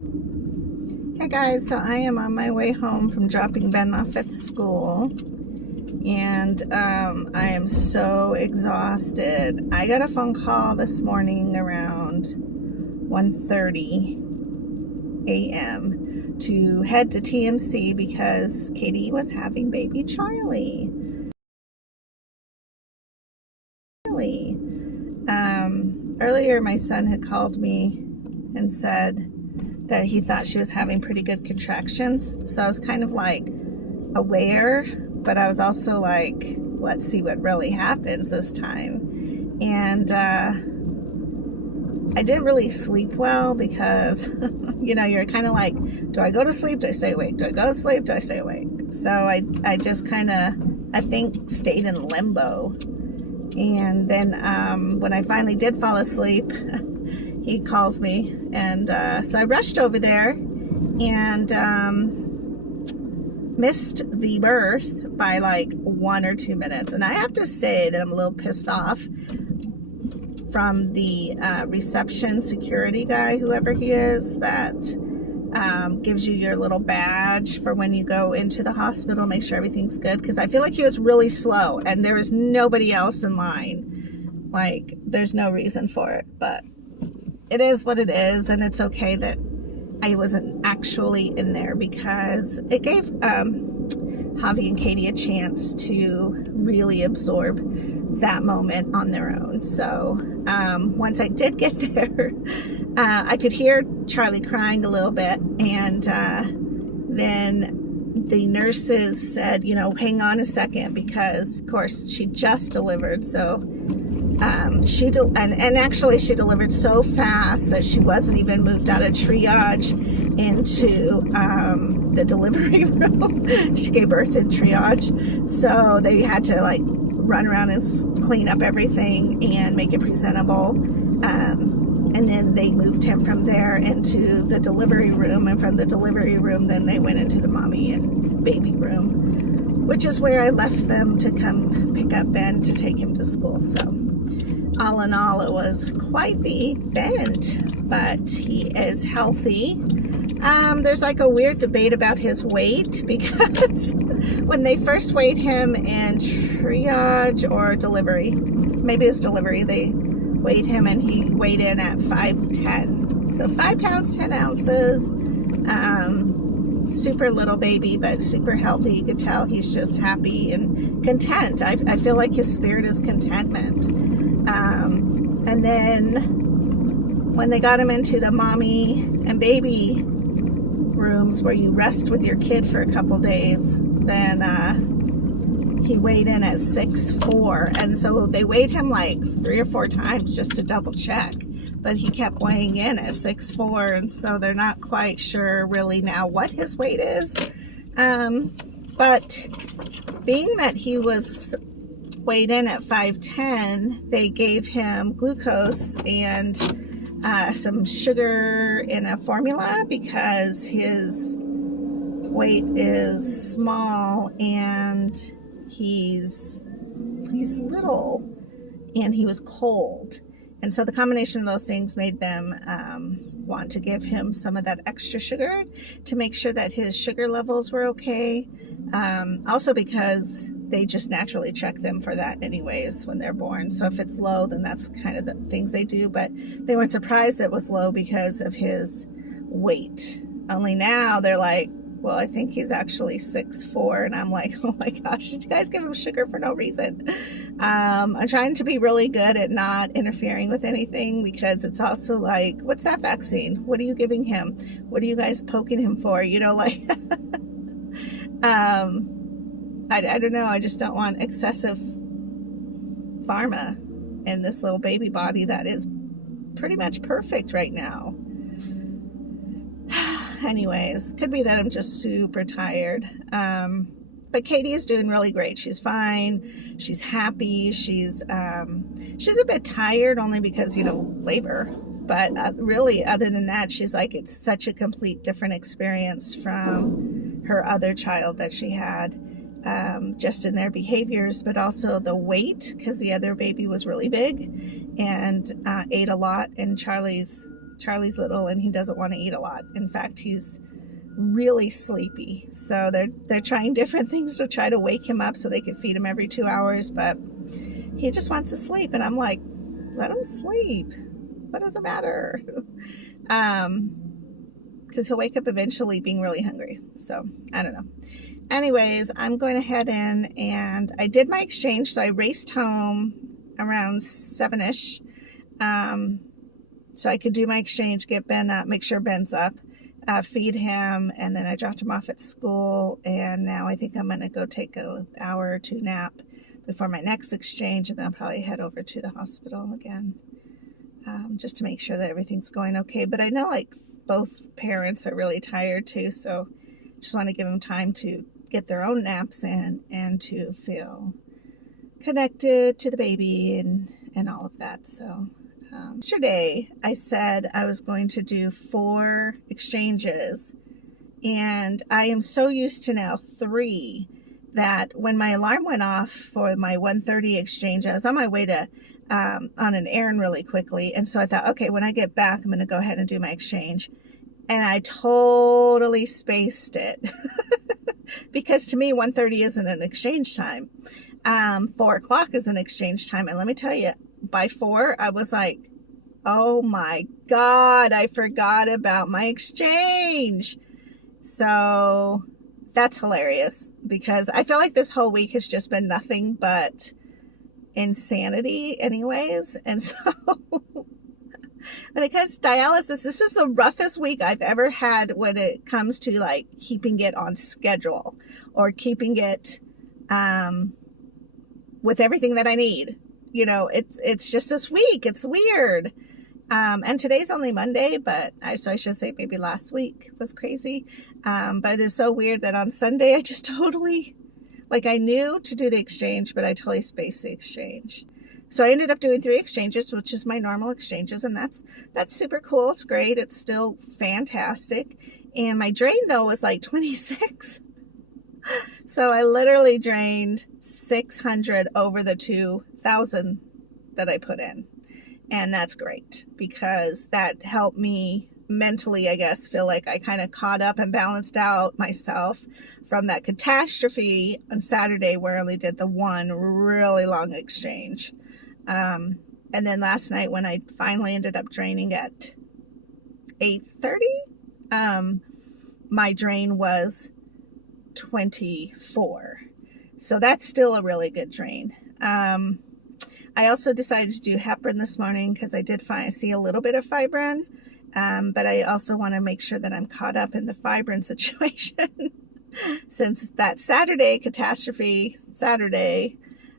Hey guys, so I am on my way home from dropping Ben off at school, and I am so exhausted. I got a phone call this morning around 1:30 a.m. to head to TMC because Katie was having baby Charlie. Earlier my son had called me and said that he thought she was having pretty good contractions. So I was kind of like aware, but I was also like, let's see what really happens this time. And I didn't really sleep well because, you're kind of like, do I go to sleep? Do I stay awake? Do I go to sleep? Do I stay awake? So I just kind of, I think, stayed in limbo. And then when I finally did fall asleep, he calls me, and so I rushed over there and missed the birth by like 1 or 2 minutes. And I have to say that I'm a little pissed off from the reception security guy, whoever he is, that gives you your little badge for when you go into the hospital, make sure everything's good, because I feel like he was really slow and there was nobody else in line. Like, there's no reason for it, but it is what it is, and it's okay that I wasn't actually in there because it gave Javi and Katie a chance to really absorb that moment on their own. So once I did get there, I could hear Charlie crying a little bit, and then the nurses said, hang on a second, because of course she just delivered. So and actually she delivered so fast that she wasn't even moved out of triage into the delivery room. She gave birth in triage, so they had to like run around and clean up everything and make it presentable, and then they moved him from there into the delivery room, and from the delivery room then they went into the mommy and baby room, which is where I left them to come pick up Ben to take him to school. So all in all, it was quite the event, but he is healthy. There's like a weird debate about his weight, because when they first weighed him in triage or delivery, maybe it was delivery, they weighed him and he weighed in at 5'10". So 5 pounds, 10 ounces. Super little baby, but super healthy. You could tell he's just happy and content. I feel like his spirit is contentment. And then when they got him into the mommy and baby rooms where you rest with your kid for a couple days, then he weighed in at 6'4", and so they weighed him like 3 or 4 times just to double check, but he kept weighing in at 6'4", and so they're not quite sure really now what his weight is. But being that he was weighed in at 5'10", they gave him glucose and some sugar in a formula, because his weight is small and he's little and he was cold. And so the combination of those things made them want to give him some of that extra sugar to make sure that his sugar levels were okay. Also because they just naturally check them for that anyways when they're born. So if it's low, then that's kind of the things they do. But they weren't surprised it was low because of his weight. Only now they're like, well, I think he's actually 6'4", and I'm like, oh my gosh, did you guys give him sugar for no reason? I'm trying to be really good at not interfering with anything, because it's also like, what's that vaccine? What are you giving him? What are you guys poking him for? Like, I don't know. I just don't want excessive pharma in this little baby body that is pretty much perfect right now. Anyways, could be that I'm just super tired. But Katie is doing really great. She's fine. She's happy. She's a bit tired only because, labor. But really, other than that, she's like, it's such a complete different experience from her other child that she had, just in their behaviors, but also the weight, because the other baby was really big and ate a lot, and Charlie's Charlie's little and he doesn't want to eat a lot. In fact, he's really sleepy. So they're trying different things to try to wake him up so they can feed him every 2 hours, but he just wants to sleep. And I'm like, let him sleep. What does it matter? Because he'll wake up eventually being really hungry. So I don't know. Anyways, I'm going to head in, and I did my exchange. So I raced home around 7-ish. So I could do my exchange, get Ben up, make sure Ben's up, feed him, and then I dropped him off at school. And now I think I'm going to go take an hour or two nap before my next exchange, and then I'll probably head over to the hospital again, just to make sure that everything's going okay. But I know like both parents are really tired too, so just want to give them time to get their own naps in and to feel connected to the baby and all of that. So yesterday I said I was going to do 4 exchanges, and I am so used to now 3 that when my alarm went off for my 1:30 exchange, I was on my way to on an errand really quickly, and so I thought, okay, when I get back, I'm going to go ahead and do my exchange. And I totally spaced it because to me 1:30 isn't an exchange time. 4 o'clock is an exchange time, and let me tell you, by 4 I was like, oh my God, I forgot about my exchange. So that's hilarious, because I feel like this whole week has just been nothing but insanity anyways. And so when it comes to dialysis, this is the roughest week I've ever had when it comes to like keeping it on schedule or keeping it with everything that I need. You know, it's just this week. It's weird. And today's only Monday, but I should say maybe last week was crazy. But it's so weird that on Sunday I just totally, like, I knew to do the exchange, but I totally spaced the exchange. So I ended up doing 3 exchanges, which is my normal exchanges, and that's super cool. It's great. It's still fantastic. And my drain though was like 26. So I literally drained 600 over the 2,000 that I put in. And that's great, because that helped me mentally, I guess, feel like I kind of caught up and balanced out myself from that catastrophe on Saturday where I only did the 1 really long exchange. And then last night when I finally ended up draining at 8:30, my drain was 24. So that's still a really good drain. I also decided to do heparin this morning because I did see a little bit of fibrin, but I also want to make sure that I'm caught up in the fibrin situation since that Saturday catastrophe Saturday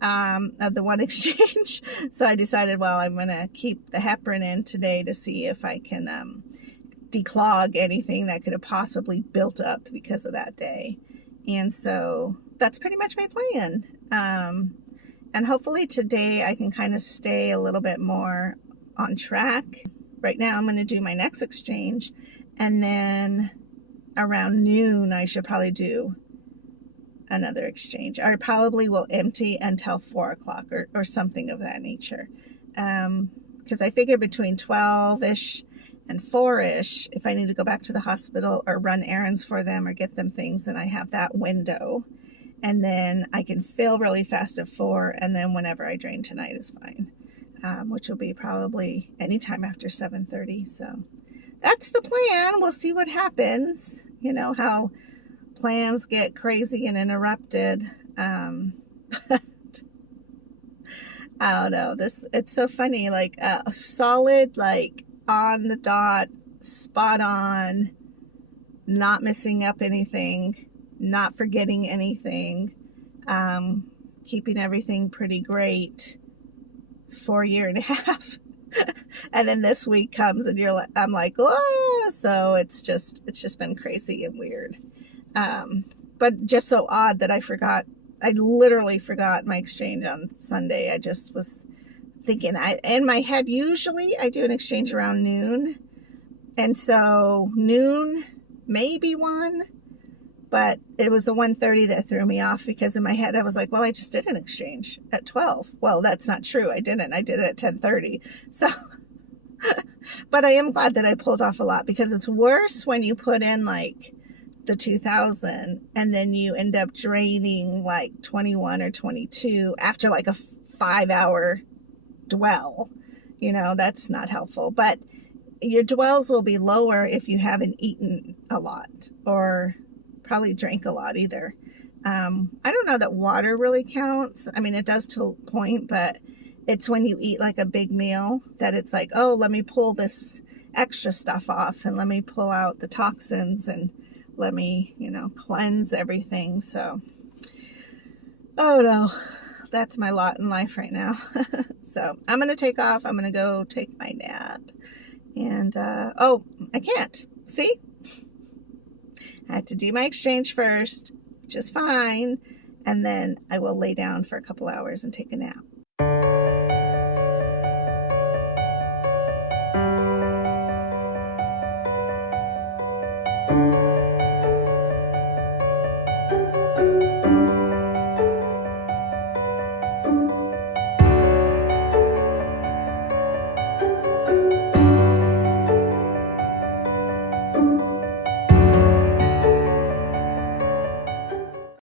of the 1 exchange. So I decided, well, I'm going to keep the heparin in today to see if I can declog anything that could have possibly built up because of that day. And so that's pretty much my plan. And hopefully today I can kind of stay a little bit more on track. Right now I'm going to do my next exchange, and then around noon I should probably do another exchange. I probably will empty until 4 o'clock or something of that nature. Because I figure between 12-ish and 4-ish, if I need to go back to the hospital or run errands for them or get them things, then I have that window. And then I can fill really fast at 4, and then whenever I drain tonight is fine, which will be probably anytime after 7:30. So that's the plan. We'll see what happens. You know how plans get crazy and interrupted. But I don't know. It's so funny. Like a solid, like on the dot, spot on, not messing up anything, not forgetting anything, keeping everything pretty great for a year and a half. And then this week comes and I'm like, oh, so it's just been crazy and weird. But just so odd that I literally forgot my exchange on Sunday. I just was thinking, in my head, usually I do an exchange around noon. And so noon, maybe 1. But it was the 1:30 that threw me off, because in my head I was like, well, I just did an exchange at 12. Well, that's not true. I didn't. I did it at 10:30. So But I am glad that I pulled off a lot, because it's worse when you put in like the 2000 and then you end up draining like 21 or 22 after like a 5-hour dwell. You know, that's not helpful. But your dwells will be lower if you haven't eaten a lot or probably drank a lot either. I don't know that water really counts. I mean, it does to a point, but it's when you eat like a big meal that it's like, oh, let me pull this extra stuff off and let me pull out the toxins and let me, you know, cleanse everything. So, oh no, that's my lot in life right now. So I'm going to take off. I'm going to go take my nap. And, oh, I can't. See? I had to do my exchange first, which is fine. And then I will lay down for a couple hours and take a nap.